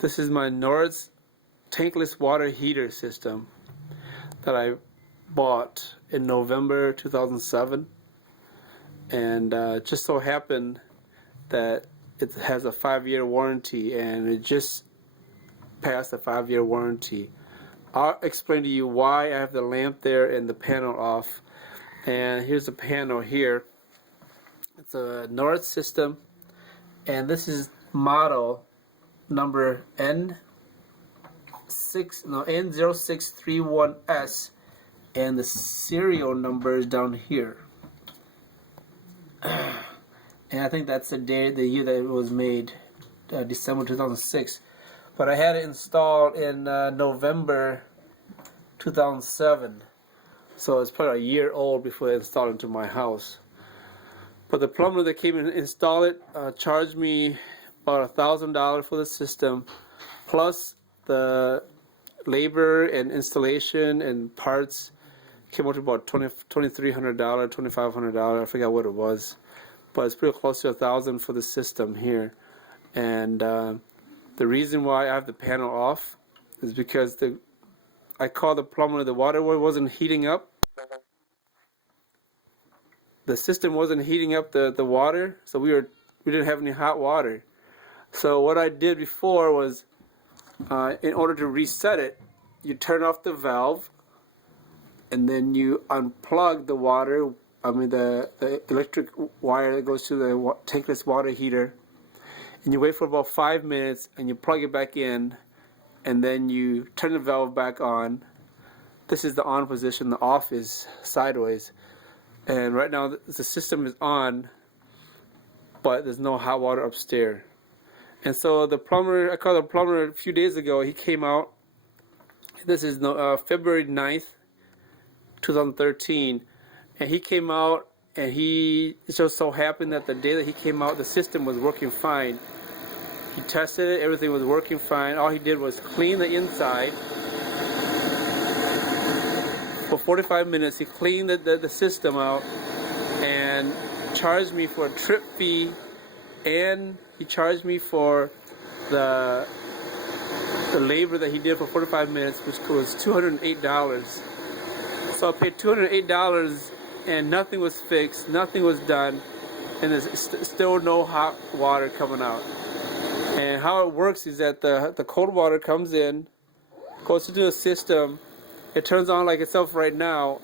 This is my Noritz Tankless water heater system that I bought in November 2007, and it just so happened that it has a 5-year warranty, and it just passed a 5-year warranty. I'll explain to you why I have the lamp there and the panel off. And here's the panel here. It's a Noritz system, and this is model number N0631S, and the serial number is down here. And I think that's the year that it was made, December 2006. But I had it installed in November 2007, so it's probably a year old before I installed it into my house. But the plumber that came and installed it charged me about $1,000 for the system, plus the labor and installation and parts came out to about $2,300, $2,500. I forgot what it was, but it's pretty close to $1,000 for the system here. And the reason why I have the panel off is because I called the plumber. The water wasn't heating up. The system wasn't heating up the water, so we didn't have any hot water. So what I did before was, in order to reset it, you turn off the valve, and then you unplug the water. The electric wire that goes to the tankless water heater, and you wait for about 5 minutes, and you plug it back in, and then you turn the valve back on. This is the on position. The off is sideways. And right now the system is on, but there's no hot water upstairs. And so the plumber, I called the plumber a few days ago. He came out. This is February 9th, 2013. And he came out, and he just so happened that the day that he came out, the system was working fine. He tested it, everything was working fine. All he did was clean the inside. For 45 minutes, he cleaned the system out and charged me for a trip fee, and he charged me for the labor that he did for 45 minutes, which was $208. So I paid $208, and nothing was fixed, nothing was done, and there's still no hot water coming out. And how it works is that the cold water comes in, goes into the system. It turns on like itself right now,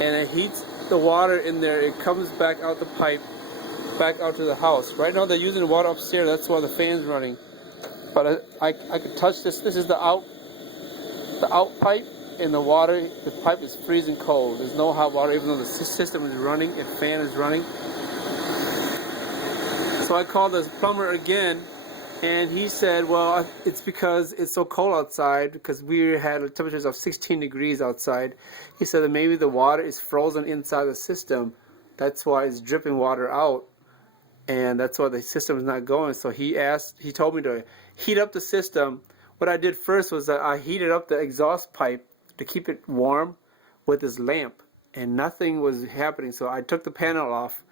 and it heats the water in there. It comes back out the pipe, back out to the house. Right now they're using the water upstairs. That's why the fan's running. But I could touch this. This is the out pipe, and the water, the pipe is freezing cold. There's no hot water, even though the system is running and fan is running. So I called the plumber again. And he said, well, it's because it's so cold outside, because we had temperatures of 16 degrees outside. He said that maybe the water is frozen inside the system. That's why it's dripping water out, and that's why the system is not going. So he told me to heat up the system. What I did first was that I heated up the exhaust pipe to keep it warm with this lamp, and nothing was happening. So I took the panel off,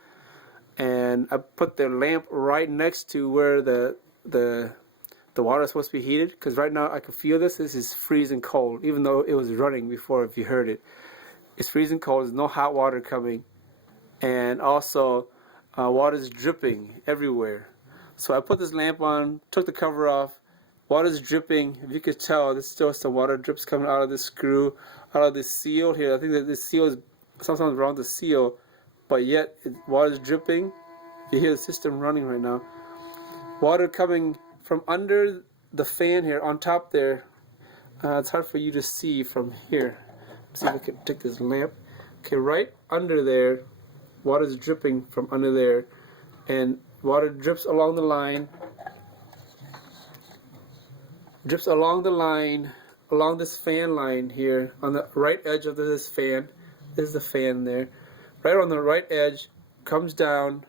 and I put the lamp right next to where the water is supposed to be heated, because right now I can feel this is freezing cold, even though it was running before. If you heard it, it's freezing cold. There's no hot water coming, and also water is dripping everywhere. So I put this lamp on, took the cover off. Water is dripping. If you could tell, there's still some water drips coming out of this screw, out of this seal here. I think that this seal is sometimes around the seal, but yet water is dripping. You hear the system running right now. Water coming from under the fan here on top there. It's hard for you to see from here. Let's see if I can take this lamp. Okay, right under there, water is dripping from under there, and water drips along the line. Drips along the line, along this fan line here, on the right edge of this fan. There's the fan there. Right on the right edge, comes down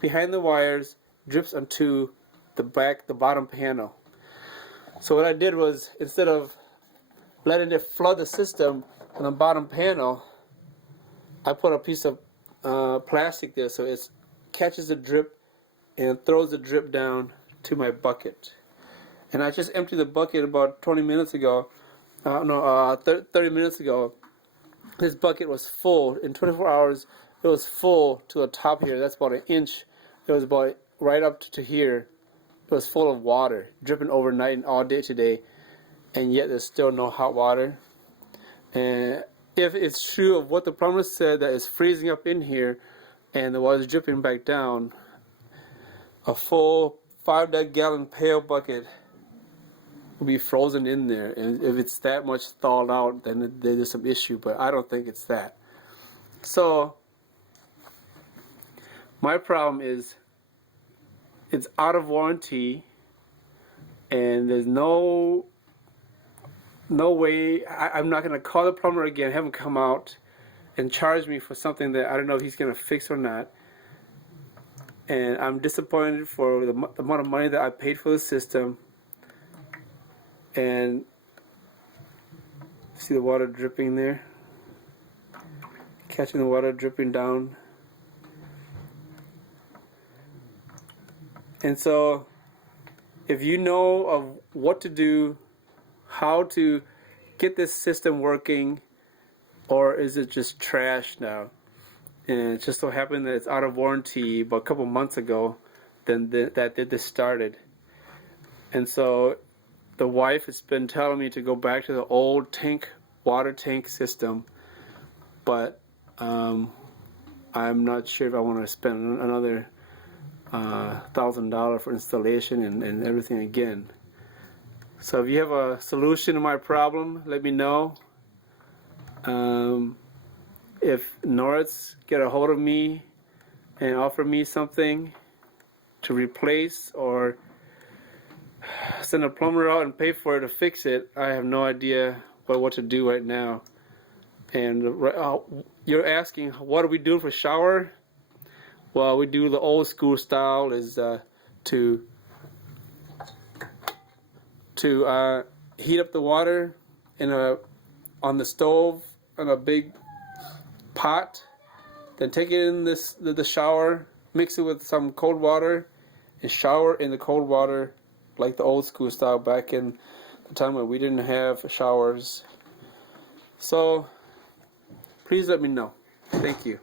behind the wires, drips onto the bottom panel. So what I did was, instead of letting it flood the system on the bottom panel, I put a piece of plastic there so it catches the drip and throws the drip down to my bucket. And I just emptied the bucket about 20 minutes ago. 30 minutes ago. This bucket was full. In 24 hours, it was full to the top here. That's about an inch. It was about right up to here. It was full of water, dripping overnight and all day today. And yet there's still no hot water. And if it's true of what the plumber said, that it's freezing up in here and the water's dripping back down, a full 5-gallon pail bucket will be frozen in there. And if it's that much thawed out, then there's some issue, but I don't think it's that. So my problem is it's out of warranty, and there's no way. I'm not going to call the plumber again, have him come out and charge me for something that I don't know if he's going to fix or not. And I'm disappointed for the amount of money that I paid for the system. And see the water dripping there? Catching the water dripping down. And so, if you know of what to do, how to get this system working, or is it just trash now? And it just so happened that it's out of warranty about a couple months ago that this started. And so the wife has been telling me to go back to the old water tank system, but I'm not sure if I want to spend another $1,000 for installation and everything again. So if you have a solution to my problem, let me know. If Noritz get a hold of me and offer me something to replace or send a plumber out and pay for it to fix it, I have no idea what to do right now. And you're asking, what are we doing for shower? Well, we do the old school style, is to heat up the water on the stove in a big pot, then take it in the shower, mix it with some cold water, and shower in the cold water like the old school style back in the time when we didn't have showers. So please let me know. Thank you.